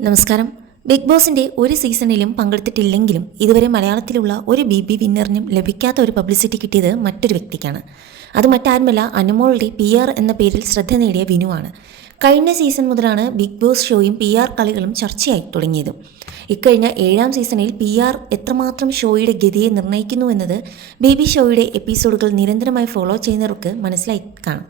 നമസ്കാരം. ബിഗ് ബോസിൻ്റെ ഒരു സീസണിലും പങ്കെടുത്തിട്ടില്ലെങ്കിലും ഇതുവരെ മലയാളത്തിലുള്ള ഒരു BB വിന്നറിനും ലഭിക്കാത്ത ഒരു പബ്ലിസിറ്റി കിട്ടിയത് മറ്റൊരു വ്യക്തിക്കാണ്. അത് മറ്റാരുമല്ല, അനുമോളുടെ PR എന്ന പേരിൽ ശ്രദ്ധ നേടിയ വിനുവാണ്. കഴിഞ്ഞ സീസൺ മുതലാണ് ബിഗ് ബോസ് ഷോയും PR കളികളും ചർച്ചയായി തുടങ്ങിയത്. ഇക്കഴിഞ്ഞ 7ാം സീസണിൽ PR എത്രമാത്രം ഷോയുടെ ഗതിയെ നിർണ്ണയിക്കുന്നുവെന്നത് BB ഷോയുടെ എപ്പിസോഡുകൾ നിരന്തരമായി ഫോളോ ചെയ്യുന്നവർക്ക് മനസ്സിലായി കാണും.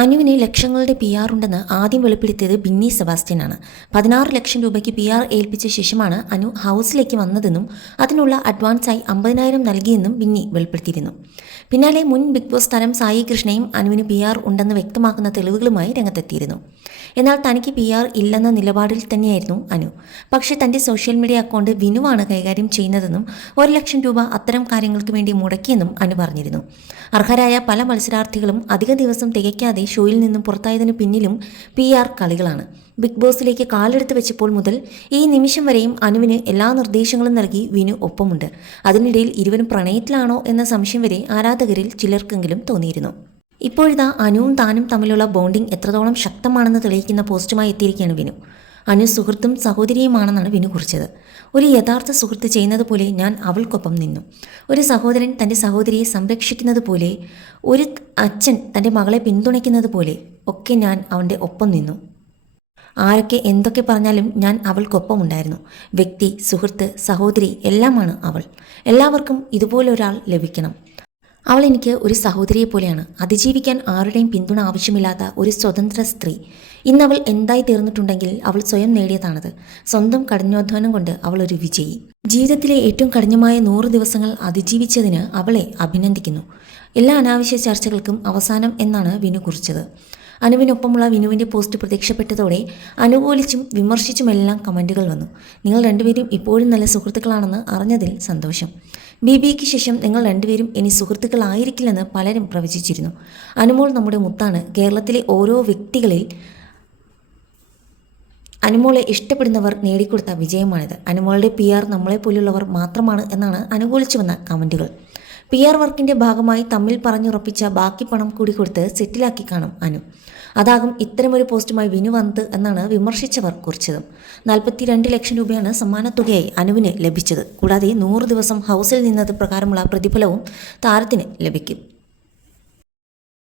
അനുവിന് ലക്ഷങ്ങളുടെ PR ഉണ്ടെന്ന് ആദ്യം വെളിപ്പെടുത്തിയത് ബിന്നി സെബാസ്റ്റ്യനാണ്. 16 ലക്ഷം രൂപയ്ക്ക് PR ഏൽപ്പിച്ച ശേഷമാണ് അനു ഹൗസിലേക്ക് വന്നതെന്നും അതിനുള്ള അഡ്വാൻസായി 50,000 നൽകിയെന്നും ബിന്നി വെളിപ്പെടുത്തിയിരുന്നു. പിന്നാലെ മുൻ ബിഗ് ബോസ് താരം സായി കൃഷ്ണയും അനുവിന് PR ഉണ്ടെന്ന് വ്യക്തമാക്കുന്ന തെളിവുകളുമായി രംഗത്തെത്തിയിരുന്നു. എന്നാൽ തനിക്ക് PR ഇല്ലെന്ന നിലപാടിൽ തന്നെയായിരുന്നു അനു. പക്ഷേ തൻ്റെ സോഷ്യൽ മീഡിയ അക്കൗണ്ട് വിനുവാണ് കൈകാര്യം ചെയ്യുന്നതെന്നും 1 ലക്ഷം രൂപ അത്തരം കാര്യങ്ങൾക്ക് വേണ്ടി മുടക്കിയെന്നും അനു പറഞ്ഞിരുന്നു. അർഹരായ പല മത്സരാർത്ഥികളും അധിക ദിവസം തികയ്ക്കാതെ ഷോയിൽ നിന്നും പുറത്തായതിനു പിന്നിലും PR കളികളാണ്. ബിഗ് ബോസിലേക്ക് കാലെടുത്ത് വെച്ചപ്പോൾ മുതൽ ഈ നിമിഷം വരെയും അനുവിന് എല്ലാ നിർദ്ദേശങ്ങളും നൽകി വിനു ഒപ്പമുണ്ട്. അതിനിടയിൽ ഇരുവരും പ്രണയത്തിലാണോ എന്ന സംശയം വരെ ആരാധകരിൽ ചിലർക്കെങ്കിലും തോന്നിയിരുന്നു. ഇപ്പോഴിതാ അനുവും താനും തമ്മിലുള്ള ബോണ്ടിംഗ് എത്രത്തോളം ശക്തമാണെന്ന് തെളിയിക്കുന്ന പോസ്റ്റുമായി എത്തിയിരിക്കുകയാണ് വിനു. അനു സുഹൃത്തും സഹോദരിയുമാണെന്നാണ് വിനു കുറിച്ചത്. ഒരു യഥാർത്ഥ സുഹൃത്ത് ചെയ്യുന്നത് പോലെ ഞാൻ അവൾക്കൊപ്പം നിന്നു. ഒരു സഹോദരൻ തൻ്റെ സഹോദരിയെ സംരക്ഷിക്കുന്നത് പോലെ, ഒരു അച്ഛൻ തൻ്റെ മകളെ പിന്തുണയ്ക്കുന്നത് പോലെ ഒക്കെ ഞാൻ അവൻ്റെ ഒപ്പം നിന്നു. ആരൊക്കെ എന്തൊക്കെ പറഞ്ഞാലും ഞാൻ അവൾക്കൊപ്പം ഉണ്ടായിരുന്നു. വ്യക്തി, സുഹൃത്ത്, സഹോദരി എല്ലാമാണ് അവൾ. എല്ലാവർക്കും ഇതുപോലൊരാൾ ലഭിക്കണം. അവൾ എനിക്ക് ഒരു സഹോദരിയെ പോലെയാണ്. അതിജീവിക്കാൻ ആരുടെയും പിന്തുണ ആവശ്യമില്ലാത്ത ഒരു സ്വതന്ത്ര സ്ത്രീ. ഇന്നവൾ എന്തായി തീർന്നിട്ടുണ്ടെങ്കിൽ അവൾ സ്വയം നേടിയതാണത്. സ്വന്തം കഠിനാധ്വാനം കൊണ്ട് അവൾ ഒരു വിജയി. ജീവിതത്തിലെ ഏറ്റവും കഠിനമായ 100 ദിവസങ്ങൾ അതിജീവിച്ചതിന് അവളെ അഭിനന്ദിക്കുന്നു. എല്ലാ അനാവശ്യ ചർച്ചകൾക്കും അവസാനം എന്നാണ് വിനു കുറിച്ചത്. അനുവിനൊപ്പമുള്ള വിനുവിൻ്റെ പോസ്റ്റ് പ്രത്യക്ഷപ്പെട്ടതോടെ അനുകൂലിച്ചും വിമർശിച്ചുമെല്ലാം കമൻറ്റുകൾ വന്നു. നിങ്ങൾ രണ്ടുപേരും ഇപ്പോഴും നല്ല സുഹൃത്തുക്കളാണെന്ന് അറിഞ്ഞതിൽ സന്തോഷം. BBക്ക് ശേഷം നിങ്ങൾ രണ്ടുപേരും ഇനി സുഹൃത്തുക്കളായിരിക്കില്ലെന്ന് പലരും പ്രവചിച്ചിരുന്നു. അനുമോൾ നമ്മുടെ മുത്താണ്. കേരളത്തിലെ ഓരോ വ്യക്തികളിൽ അനുമോളെ ഇഷ്ടപ്പെടുന്നവർ നേടിക്കൊടുത്ത വിജയമാണിത്. അനുമോളുടെ PR നമ്മളെപ്പോലുള്ളവർ മാത്രമാണ് എന്നാണ് അനുകൂലിച്ചു വന്ന കമൻറ്റുകൾ. PR വർക്കിൻ്റെ ഭാഗമായി തമ്മിൽ പറഞ്ഞുറപ്പിച്ച ബാക്കി പണം കൂടി കൊടുത്ത് സെറ്റിലാക്കി കാണും അനു. അതാകും ഇത്തരമൊരു പോസ്റ്റുമായി വിനു വന്നത് എന്നാണ് വിമർശിച്ചവർ കുറിച്ചത്. 42 ലക്ഷം രൂപയാണ് സമ്മാനത്തുകയായി അനുവിന് ലഭിച്ചത്. കൂടാതെ 100 ദിവസം ഹൗസിൽ നിന്നത് പ്രകാരമുള്ള പ്രതിഫലവും താരത്തിന് ലഭിക്കും.